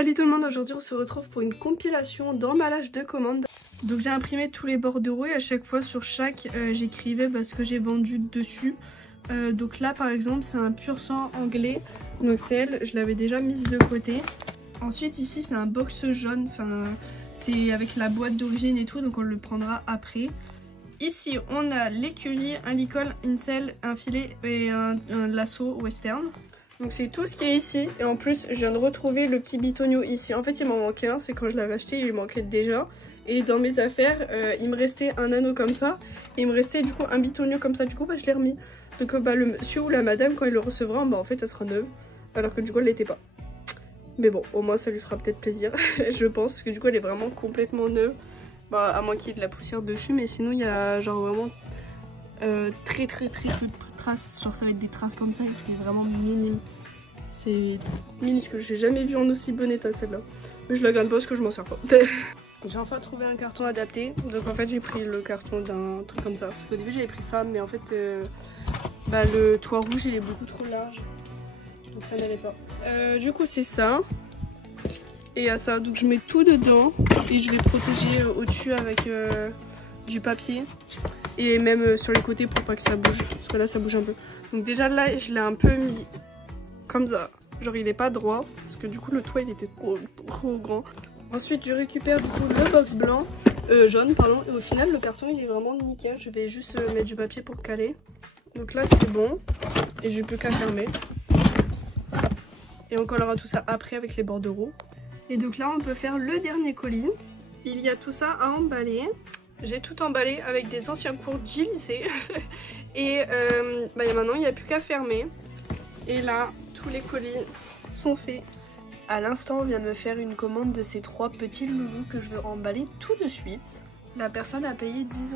Salut tout le monde, aujourd'hui on se retrouve pour une compilation d'emballage de commandes. Donc j'ai imprimé tous les bordereaux et à chaque fois sur chaque j'écrivais ce que j'ai vendu dessus. Donc là par exemple c'est un pur sang anglais, donc celle je l'avais déjà mise de côté. Ensuite ici c'est un box jaune, enfin c'est avec la boîte d'origine et tout, donc on le prendra après. Ici on a l'écurie, un licol, une selle, un filet et un lasso western. Donc c'est tout ce qui est ici, et en plus je viens de retrouver le petit bitonio ici. En fait il m'en manquait un, c'est quand je l'avais acheté, il manquait déjà. Et dans mes affaires, il me restait un anneau comme ça, et il me restait du coup un bitonio comme ça, du coup je l'ai remis. Donc le monsieur ou la madame quand il le recevra, en fait elle sera neuve, alors que du coup elle l'était pas. Mais bon, au moins ça lui fera peut-être plaisir, je pense, parce que du coup elle est vraiment complètement neuve. À moins qu'il y ait de la poussière dessus, mais sinon il y a genre vraiment très peu de traces, genre ça va être des traces comme ça et c'est vraiment minime. C'est minuscule, j'ai jamais vu en aussi bon état celle-là. Mais je la garde pas parce que je m'en sers pas. J'ai enfin trouvé un carton adapté, donc en fait j'ai pris le carton d'un truc comme ça. Parce qu'au début j'avais pris ça, mais en fait le toit rouge il est beaucoup trop large. Donc ça n'allait pas. Du coup c'est ça. Et à ça, donc je mets tout dedans et je vais protéger au-dessus avec du papier. Et même sur les côtés pour pas que ça bouge, parce que là ça bouge un peu. Donc déjà là je l'ai un peu mis comme ça, genre il est pas droit, parce que du coup le toit il était trop grand. Ensuite je récupère du coup le box blanc, jaune pardon, et au final le carton il est vraiment nickel. Je vais juste mettre du papier pour caler. Donc là c'est bon, et j'ai plus qu'à fermer. Et on collera tout ça après avec les bordereaux. Et donc là on peut faire le dernier colis. Il y a tout ça à emballer. J'ai tout emballé avec des anciens cours du lycée. Et maintenant il n'y a plus qu'à fermer. Et là tous les colis sont faits. À l'instant on vient de me faire une commande de ces 3 petits loulous que je veux emballer tout de suite. La personne a payé 10,92 €,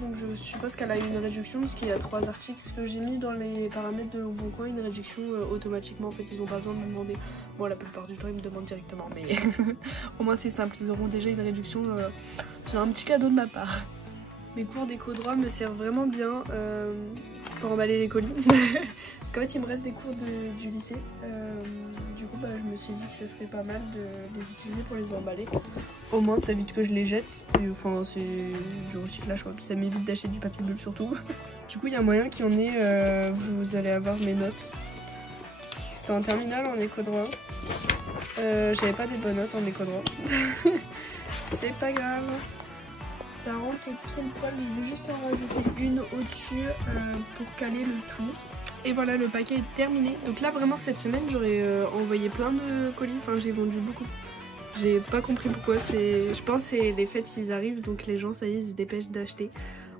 donc je suppose qu'elle a une réduction parce qu'il y a 3 articles que j'ai mis dans les paramètres de Leboncoin, une réduction automatiquement. En fait ils n'ont pas besoin de me demander. Bon la plupart du temps ils me demandent directement, mais au moins c'est simple, ils auront déjà une réduction sur un petit cadeau de ma part. Mes cours d'éco droit me servent vraiment bien pour emballer les colis. Parce qu'en fait il me reste des cours du lycée. Du coup je me suis dit que ce serait pas mal de les utiliser pour les emballer. Au moins ça évite que je les jette. Et, enfin c'est du recyclage quoi. Ça m'évite d'acheter du papier bulle surtout. Du coup il y a moyen qu'il y en ait, vous allez avoir mes notes. C'était en terminale en éco droit. J'avais pas des bonnes notes en éco droit. C'est pas grave. Ça rentre pile poil, je vais juste en rajouter une au-dessus pour caler le tout. Et voilà, le paquet est terminé. Donc là vraiment cette semaine j'aurais envoyé plein de colis, enfin j'ai vendu beaucoup. J'ai pas compris pourquoi, je pense que c'est les fêtes s'ils arrivent, donc les gens ça y est ils se dépêchent d'acheter.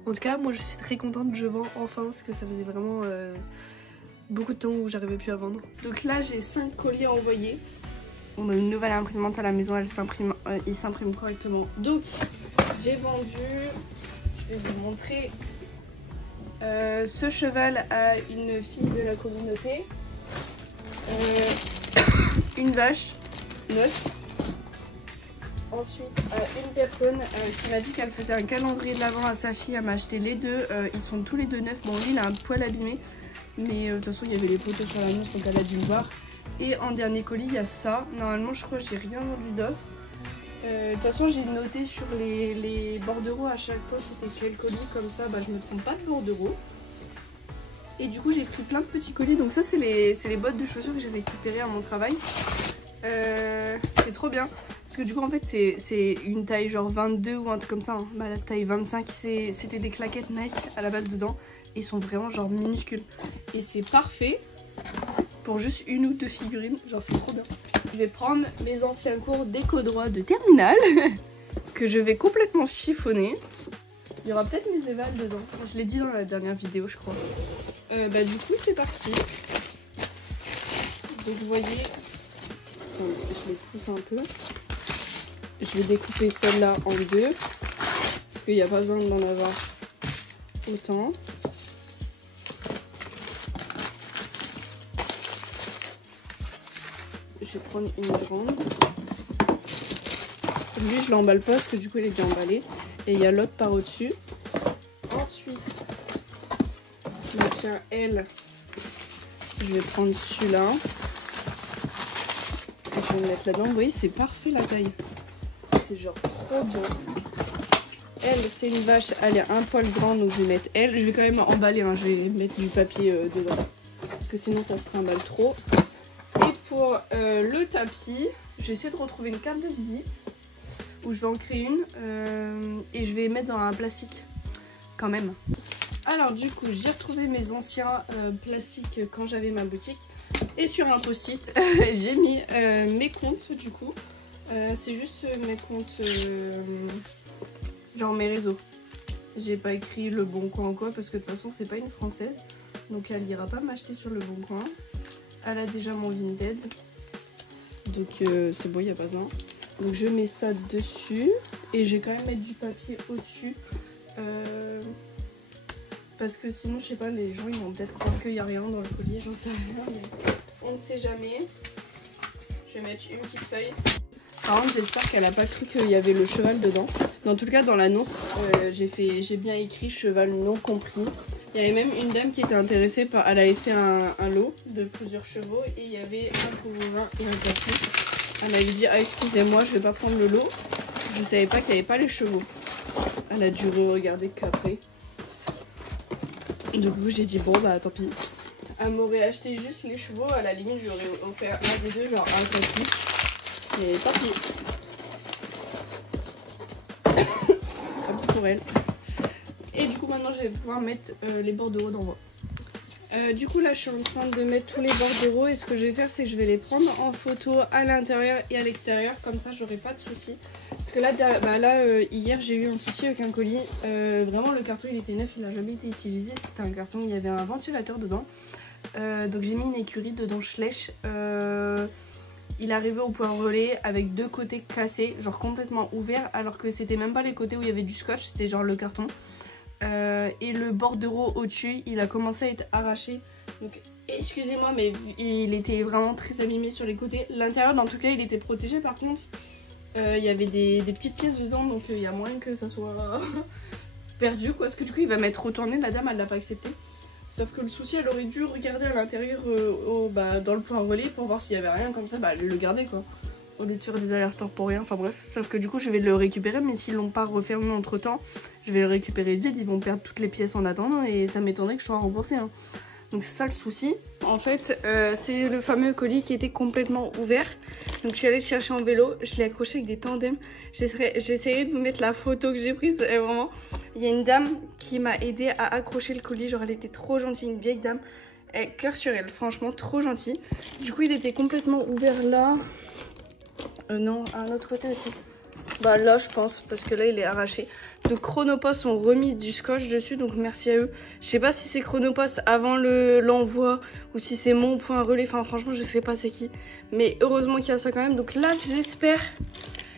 En tout cas moi je suis très contente, je vends enfin parce que ça faisait vraiment beaucoup de temps où j'arrivais plus à vendre. Donc là j'ai 5 colis à envoyer. On a une nouvelle imprimante à la maison, il s'imprime correctement. Donc j'ai vendu, je vais vous montrer ce cheval à une fille de la communauté, une vache neuve, ensuite à une personne qui m'a dit qu'elle faisait un calendrier de l'avant à sa fille, elle m'a acheté les deux, ils sont tous les deux neufs. Bon lui il a un poil abîmé, mais de toute façon il y avait les poteaux sur l'annonce donc elle a dû le voir. Et en dernier colis il y a ça, normalement je crois que j'ai rien vendu d'autre. De toute façon j'ai noté sur les bordereaux à chaque fois c'était quel colis, comme ça je me trompe pas de bordereaux. Et du coup j'ai pris plein de petits colis, donc ça c'est les bottes de chaussures que j'ai récupérées à mon travail. C'est trop bien, parce que du coup en fait c'est une taille genre 22 ou un truc comme ça, hein. La taille 25 c'était des claquettes Nike à la base dedans, et ils sont vraiment genre minuscules. Et c'est parfait pour juste une ou deux figurines, genre c'est trop bien. Je vais prendre mes anciens cours d'éco droit de terminale que je vais complètement chiffonner. Il y aura peut-être mes évals dedans, je l'ai dit dans la dernière vidéo je crois. Du coup c'est parti. Donc vous voyez, je les pousse un peu. Je vais découper celle-là en deux parce qu'il n'y a pas besoin d'en avoir autant. Je vais prendre une grande. Lui je l'emballe pas parce que du coup il est bien emballé. Et il y a l'autre par au-dessus. Ensuite, je tiens elle. Je vais prendre celui-là. Et je vais me mettre là-dedans. Vous voyez, c'est parfait la taille. C'est genre trop bien. Elle, c'est une vache, elle est un poil grande, donc je vais mettre elle. Je vais quand même emballer, hein. Je vais mettre du papier dedans. Parce que sinon ça se trimballe trop. Et pour le tapis, je vais essayer de retrouver une carte de visite. Où je vais en créer une. Et je vais mettre dans un plastique. Quand même. Alors du coup, j'ai retrouvé mes anciens plastiques quand j'avais ma boutique. Et sur un post-it, j'ai mis mes comptes du coup. C'est juste mes comptes, genre mes réseaux. J'ai pas écrit Le Bon Coin ou quoi parce que de toute façon c'est pas une française. Donc elle ira pas m'acheter sur Le Bon Coin. Elle a déjà mon Vinted. Donc c'est bon, il n'y a pas besoin. Donc je mets ça dessus. Et je vais quand même mettre du papier au-dessus. Parce que sinon, je sais pas, les gens ils vont peut-être croire qu'il n'y a rien dans le collier, j'en sais rien, mais on ne sait jamais. Je vais mettre une petite feuille. Par contre, j'espère qu'elle a pas cru qu'il y avait le cheval dedans. Dans tout le cas, dans l'annonce, j'ai bien écrit cheval non compris. Il y avait même une dame qui était intéressée par. Elle avait fait un lot de plusieurs chevaux et il y avait un bovin et un tapis. Elle avait dit ah excusez-moi, je vais pas prendre le lot. Je savais pas qu'il n'y avait pas les chevaux. Elle a dû regarder qu'après. Du coup j'ai dit bon bah tant pis. Elle m'aurait acheté juste les chevaux, à la limite j'aurais offert un des deux, genre un tapis. Mais tant pis. Tant pis pour elle. Et du coup maintenant je vais pouvoir mettre les bordereaux d'envoi. Du coup là je suis en train de mettre tous les bordereaux et ce que je vais faire c'est que je vais les prendre en photo à l'intérieur et à l'extérieur, comme ça j'aurai pas de soucis. Parce que là, hier j'ai eu un souci avec un colis, vraiment le carton il était neuf, il n'a jamais été utilisé, c'était un carton, il y avait un ventilateur dedans. Donc j'ai mis une écurie dedans Schleich, il arrivait au point relais avec deux côtés cassés, genre complètement ouverts, alors que c'était même pas les côtés où il y avait du scotch, c'était genre le carton. Et le bordereau au-dessus il a commencé à être arraché, donc excusez-moi mais il était vraiment très abîmé sur les côtés. L'intérieur dans tout cas il était protégé, par contre il y avait des petites pièces dedans, donc il y a moyen que ça soit perdu quoi, parce que du coup il va m'être retourné, la dame elle l'a pas accepté. Sauf que le souci, elle aurait dû regarder à l'intérieur dans le point relais pour voir s'il y avait rien, comme ça elle le gardait quoi, au lieu de faire des allers-retours pour rien, enfin bref. Sauf que du coup je vais le récupérer, mais s'ils l'ont pas refermé entre temps, je vais le récupérer vite, ils vont perdre toutes les pièces en attendant et ça m'étonnerait que je sois remboursée hein. Donc c'est ça le souci. En fait c'est le fameux colis qui était complètement ouvert. Donc je suis allée le chercher en vélo, je l'ai accroché avec des tandems. J'essaierai de vous mettre la photo que j'ai prise, vraiment. Il y a une dame qui m'a aidé à accrocher le colis, genre elle était trop gentille, une vieille dame. Et cœur sur elle, franchement trop gentille. Du coup il était complètement ouvert là. Non, à un autre côté aussi. Bah là je pense, parce que là il est arraché. Donc Chronopost ont remis du scotch dessus, donc merci à eux. Je sais pas si c'est Chronopost avant l'envoi ou si c'est mon point relais, enfin franchement je sais pas c'est qui. Mais heureusement qu'il y a ça quand même. Donc là j'espère,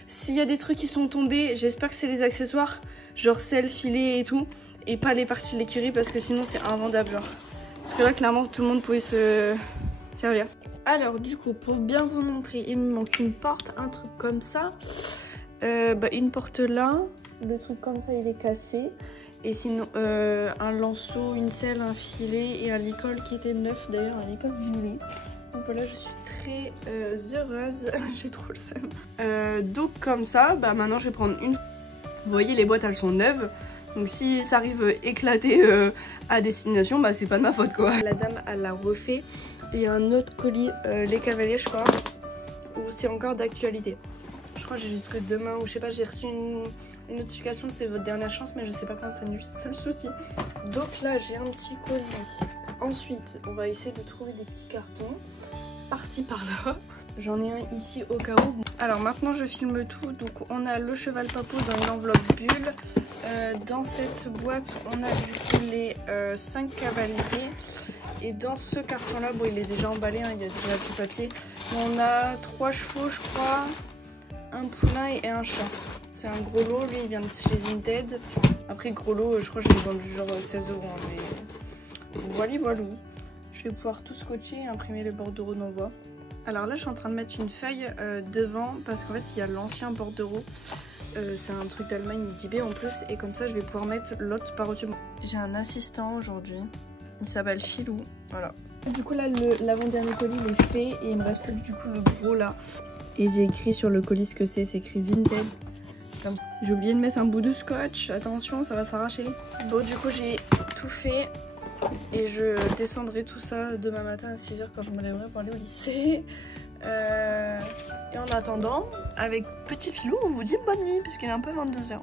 s'il y a des trucs qui sont tombés, j'espère que c'est les accessoires, genre selle, filet et tout, et pas les parties de l'écurie, parce que sinon c'est invendable genre. Parce que là clairement tout le monde pouvait se servir. Alors du coup pour bien vous montrer, il me manque une porte, un truc comme ça. Une porte là, le truc comme ça il est cassé, et sinon un lanceau, une selle, un filet et un licol qui était neuf d'ailleurs, un licol violet. Donc voilà, je suis très heureuse. J'ai trop le seum. Donc comme ça, maintenant je vais prendre une. Vous voyez les boîtes elles sont neuves, donc si ça arrive éclaté à destination, c'est pas de ma faute quoi. La dame elle l'a refait. Il y a un autre colis, les Cavaliers je crois, où c'est encore d'actualité. Je crois que j'ai jusque demain, ou je sais pas, j'ai reçu une notification, c'est votre dernière chance, mais je sais pas quand ça annule, c'est ça le souci. Donc là j'ai un petit colis. Ensuite on va essayer de trouver des petits cartons, par-ci par-là. J'en ai un ici au cas où. Alors maintenant je filme tout, donc on a le cheval papou dans une enveloppe bulle. Dans cette boîte on a du coup les 5 cavaliers. Et dans ce carton là, bon il est déjà emballé, hein, il y a déjà du papier. On a 3 chevaux je crois, un poulain et un chat. C'est un gros lot, lui il vient de chez Vinted. Après gros lot, je crois que je l'ai vendu genre 16 €. Hein, mais voilà. Je vais pouvoir tout scotcher et imprimer les bordereaux d'envoi. Alors là je suis en train de mettre une feuille devant, parce qu'en fait il y a l'ancien bordereau. C'est un truc d'Allemagne DB en plus, et comme ça je vais pouvoir mettre l'autre par-dessus. J'ai un assistant aujourd'hui, il s'appelle Philou, voilà. Du coup là l'avant-dernier colis il est fait et il me reste plus du coup le gros là. Et j'ai écrit sur le colis ce que c'est écrit Vinted. J'ai oublié de mettre un bout de scotch, attention ça va s'arracher. Bon du coup j'ai tout fait et je descendrai tout ça demain matin à 6 h quand je me lèverai pour aller au lycée. Et en attendant, avec petit Filou on vous dit bonne nuit parce qu'il est un peu 22 h.